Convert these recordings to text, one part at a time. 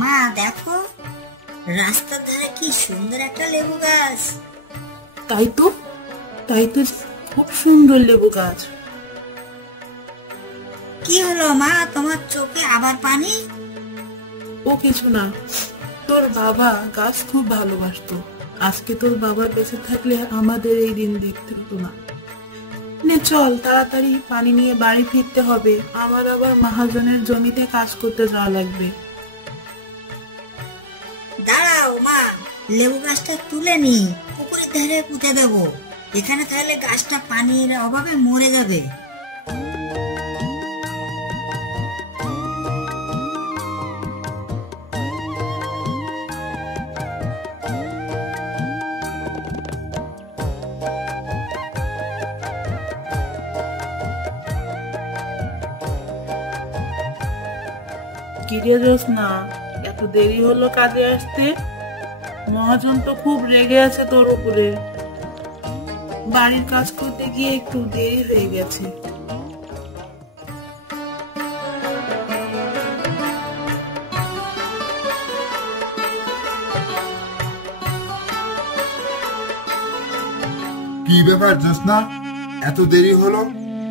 মা দেখো, রাস্তার ধারে কি সুন্দর একটা লেবু গাছ। তাই তো, খুব সুন্দর লেবু গাছ। কি হলো মা, তোমার চোখে আবার পানি? ও কিছু না, তোর বাবা গাছ খুব ভালোবাসতো। আজকে তোর বাবা বেঁচে থাকলে আমাদের এই দিন দেখতে হতো না। নে চল, তাড়াতাড়ি পানি নিয়ে বাড়ি ফিরতে হবে, আমার আবার মহাজনের জমিতে কাজ করতে যাওয়া লাগবে। দাঁড়াও মা, লেবু গাছটা তুলে নি, পুকুরের ধারে পুঁতে দেবো। এখানে তাহলে গাছটা পানির অভাবে মরে যাবে। কিরে জ্যোৎস্না, এত দেরি হলো কাজে আসতে? মহাজন তো খুব রেগে আছে তোর উপরে। বাড়ির কাজ করতে গিয়ে একটু দেরি হয়ে গেছে। কি ব্যাপার জ্যোৎস্না, এত দেরি হলো?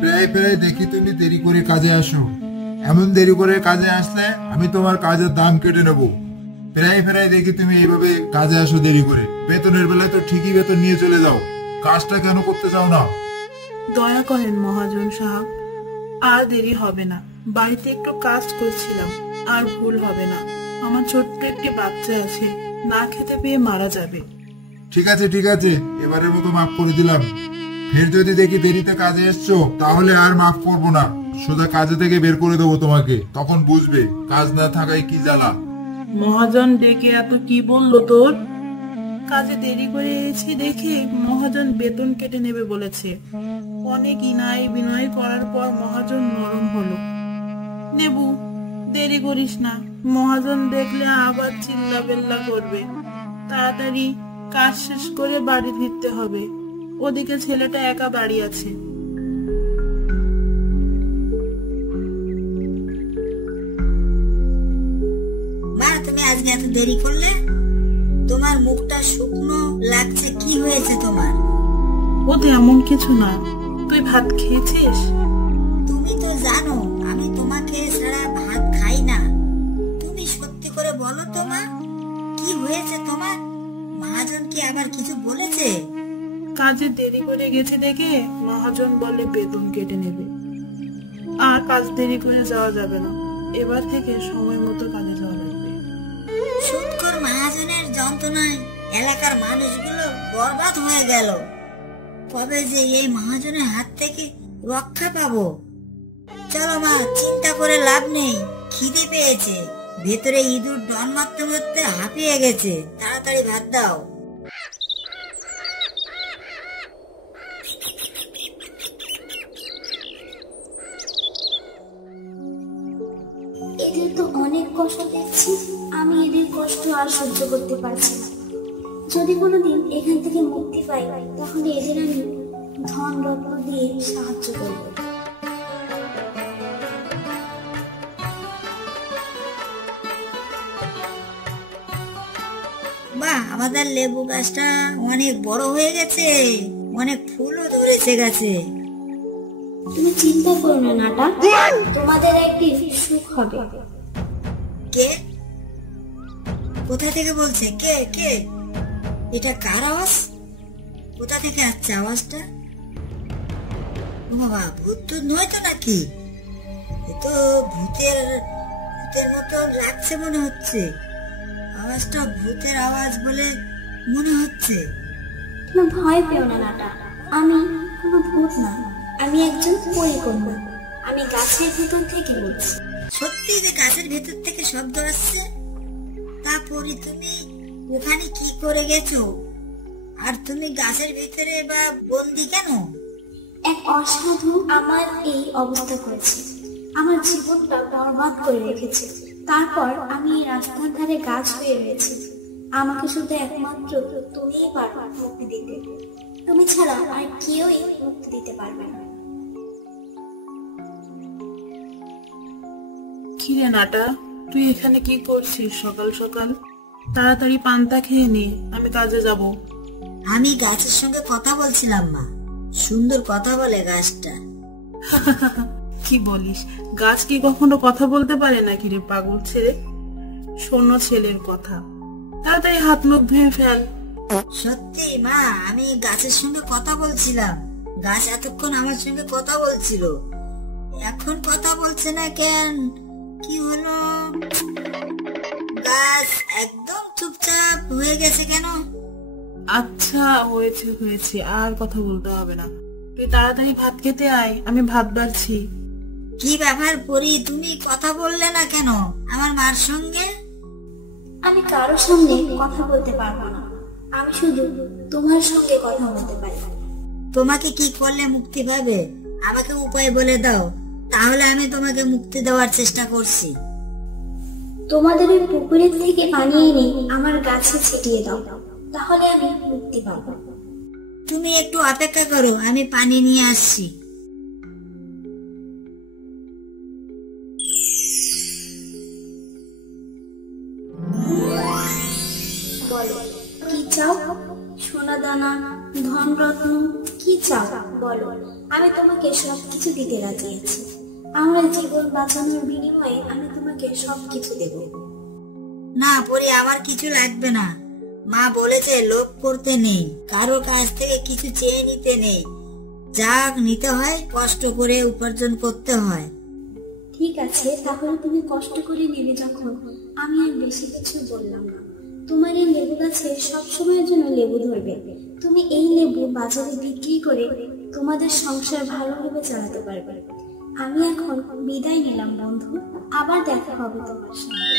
প্রায় দেখি তুমি দেরি করে কাজে আসো। এমন দেরি করে কাজে আসলে আমি তোমার কাজের দাম কেটে নেবো। প্রায় দেখি তুমি এইভাবে কাজে আসো দেরি করে। বেতনের বেলায় তো ঠিকই বেতন নিয়ে চলে যাও, কাজটা কেন করতে চাও না? দয়া করেন মহাজন সাহেব, আর দেরি হবে না। বাড়িতে একটু কাজ করছিলাম, আর ভুল হবে না। আমার ছোট্ট একটি বাচ্চা আছে, না খেতে পেয়ে মারা যাবে। ঠিক আছে, এবারের মতো মাফ করে দিলাম। ফের যদি দেখি দেরিতে কাজে এসছো তাহলে আর মাফ করবো না, সোজা কাজে থেকে বের করে দেবো তোমাকে। তখন বুঝবে কাজ না থাকায় কি জ্বালা। মহাজন ডেকে এত কি বললো তোর? কাজে দেরি করে এসেছি দেখে মহাজন বেতন কেটে নেবে বলেছে। অনেক ইনাই বিনয় করার পর মহাজন নরম হলো। নেবু, দেরি করিস না, মহাজন দেখলে আবার চিল্লা বেল্লা করবে। তাড়াতাড়ি কাজ শেষ করে বাড়ি ফিরতে হবে। ওদিকে ছেলেটা একা বাড়ি আছে। মা, তুমি আজকে এত দেরি করলে? তোমার মুখটা শুকনো লাগছে, কি হয়েছে তোমার? ওতে এমন কিছু না। তুই ভাত খেয়েছিস? তুমি তো জানো আমি তোমাকে ছাড়া ভাত খাই না। তুমি সত্যি করে বলো তো মা, কি হয়েছে তোমার? মহাজন কি আবার কিছু বলেছে? কাজে দেরি করে গেছে দেখে মহাজন বলে বেতন কেটে নেবে। আর কাজ দেরি করে যাওয়া যাবে না, এবার থেকে সময় মতো কাজে যাওয়া লাগবে। সুৎখোর মহাজনের যন্ত্রণায় এলাকার মানুষগুলো বরবাদ হয়ে গেল। কবে যে এই মহাজনের হাত থেকে রক্ষা পাবো? চলো মা, চিন্তা করে লাভ নেই, খিদে পেয়েছে। ভেতরে ইঁদুর ডন মারতে মারতে হাঁপিয়ে গেছে, তাড়াতাড়ি ভাত দাও। এদের তো অনেক কষ্ট দেখছি, আমি এদের কষ্ট আর সহ্য করতে পারছি না। যদি কোনোদিন এখান থেকে মুক্তি পাই তাহলে এদের আমি ধন রত্ন দিয়ে সাহায্য করব। বাহ, আমাদের লেবু গাছটা অনেক বড় হয়ে গেছে, অনেক ফুলও ধরেছে গাছে। তুমি চিন্তা করো না নাটা, তোমাদের একদিন সুখ হবে। কে? কোথা থেকে বলছে? কে কে? এটা কার আওয়াজ? কোথা থেকে আসছে আওয়াজটা? ও বাবা, ভূত তো নয় তো নাকি? এ তো ভূতের মতো লাগছে মনে হচ্ছে। আওয়াজটা ভূতের আওয়াজ বলে মনে হচ্ছে। তুমি ভয় পেও না নাটা, আমি কোনো ভূত না, আমি একজন পরিকন্যা। আমি গাছের ভেতর থেকে বলছি। সত্যি যে গাছের ভেতর থেকে শব্দ আসছে? তারপরে তুমি ওখানে কি করে গেছো? আর তুমি গাছের ভিতরে বা বন্দি কেন? এক অসাধু আমার এই অবস্থা করেছে, আমার জীবনটা বরবাদ করে রেখেছে। তারপর আমি এই রাস্তার ধারে গাছ হয়ে রয়েছি। আমাকে শুধু একমাত্র তুমিই পারো মুক্তি দিতে। তুমি ছাড়া আর কেউই মুক্তি দিতে পারবে না। কিরে নাটা, তুই এখানে কি করছিস সকাল সকাল? তাড়াতাড়ি পান্তা খেয়ে নে, আমি কাজে যাব। আমি গাছের সঙ্গে কথা বলছিলাম মা, সুন্দর কথা বলে গাছটা। কি বলিস, গাছ কি কখনো কথা বলতে পারে নাকি রে পাগল ছেলে? শোনো ছেলের কথা, তাড়াতাড়ি হাত মুখ ধুয়ে ফেল। সত্যি মা, আমি গাছের সঙ্গে কথা বলছিলাম। গাছ এতক্ষণ আমার সঙ্গে কথা বলছিল, এখন কথা বলছে না কেন? কি হলো? গাছ একদম চুপচাপ হয়ে গেছে কেন? আচ্ছা, হয়েছে হয়েছে, আর কথা বলতে হবে না। তুই তাড়াতাড়ি ভাত খেতে আয়, আমি ভাত বাড়ছি। কি ব্যাপার পরি, তুমি কথা বললে না কেন আমার মার সঙ্গে? আমি কারোর সঙ্গে কথা বলতে পারবো না, আমি শুধু তোমার সঙ্গে কথা বলতে পারি। তোমাকে কি করলে মুক্তি পাবে আমাকে উপায় বলে দাও, তাহলে আমি তোমাকে মুক্তি দেওয়ার চেষ্টা করছি। তোমাদের ওই পুকুরের থেকে পানি এনে আমার গাছে ছিটিয়ে দাও, তাহলে আমি মুক্তি পাবো। তুমি একটু অপেক্ষা করো, আমি পানি নিয়ে আসছি। বলো কি চাও? সোনা দানা, ধন রত্ন, কি চাও বলো, আমি তোমাকে সবকিছু দিতে রাজি আছি। আমার জীবন বাঁচানোর বিনিময়ে আমি তোমাকে সবকিছু দেব। না পরি, আমার কিছু লাগবে না। মা বলেছে লোভ করতে নেই, কারো কাছ থেকে কিছু চেয়ে নিতে নেই, যা নিতে হয় কষ্ট করে উপার্জন করতে হয়। ঠিক আছে, তাহলে তুমি কষ্ট করে নেবে যখন, আমি আর বেশি কিছু বললাম না। তোমার এই লেবু গাছে সবসময়ের জন্য লেবু ধরবে। তুমি এই লেবু বাজারে বিক্রি করে তোমাদের সংসার ভালোভাবে চালাতে পারবে। আমি এখন বিদায় নিলাম বন্ধু, আবার দেখা হবে তোমার সঙ্গে।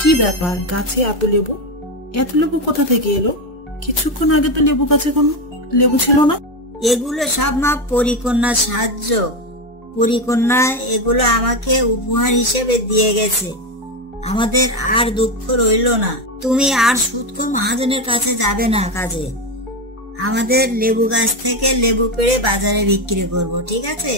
কি ব্যাপার, গাছে এত লেবু? এত লেবু কোথা থেকে এলো? কিছুক্ষণ আগে তো লেবু গাছে কোনো লেবু ছিল না। এগুলো সব মা পরিকন্যার সাহায্য। পরিকন্যা এগুলো আমাকে উপহার হিসেবে দিয়ে গেছে। আমাদের আর দুঃখ রইল না। তুমি আর সুদখোর মহাজনের কাছে যাবে না কাজে। আমাদের লেবু গাছ থেকে লেবু পেড়ে বাজারে বিক্রি করব, ঠিক আছে?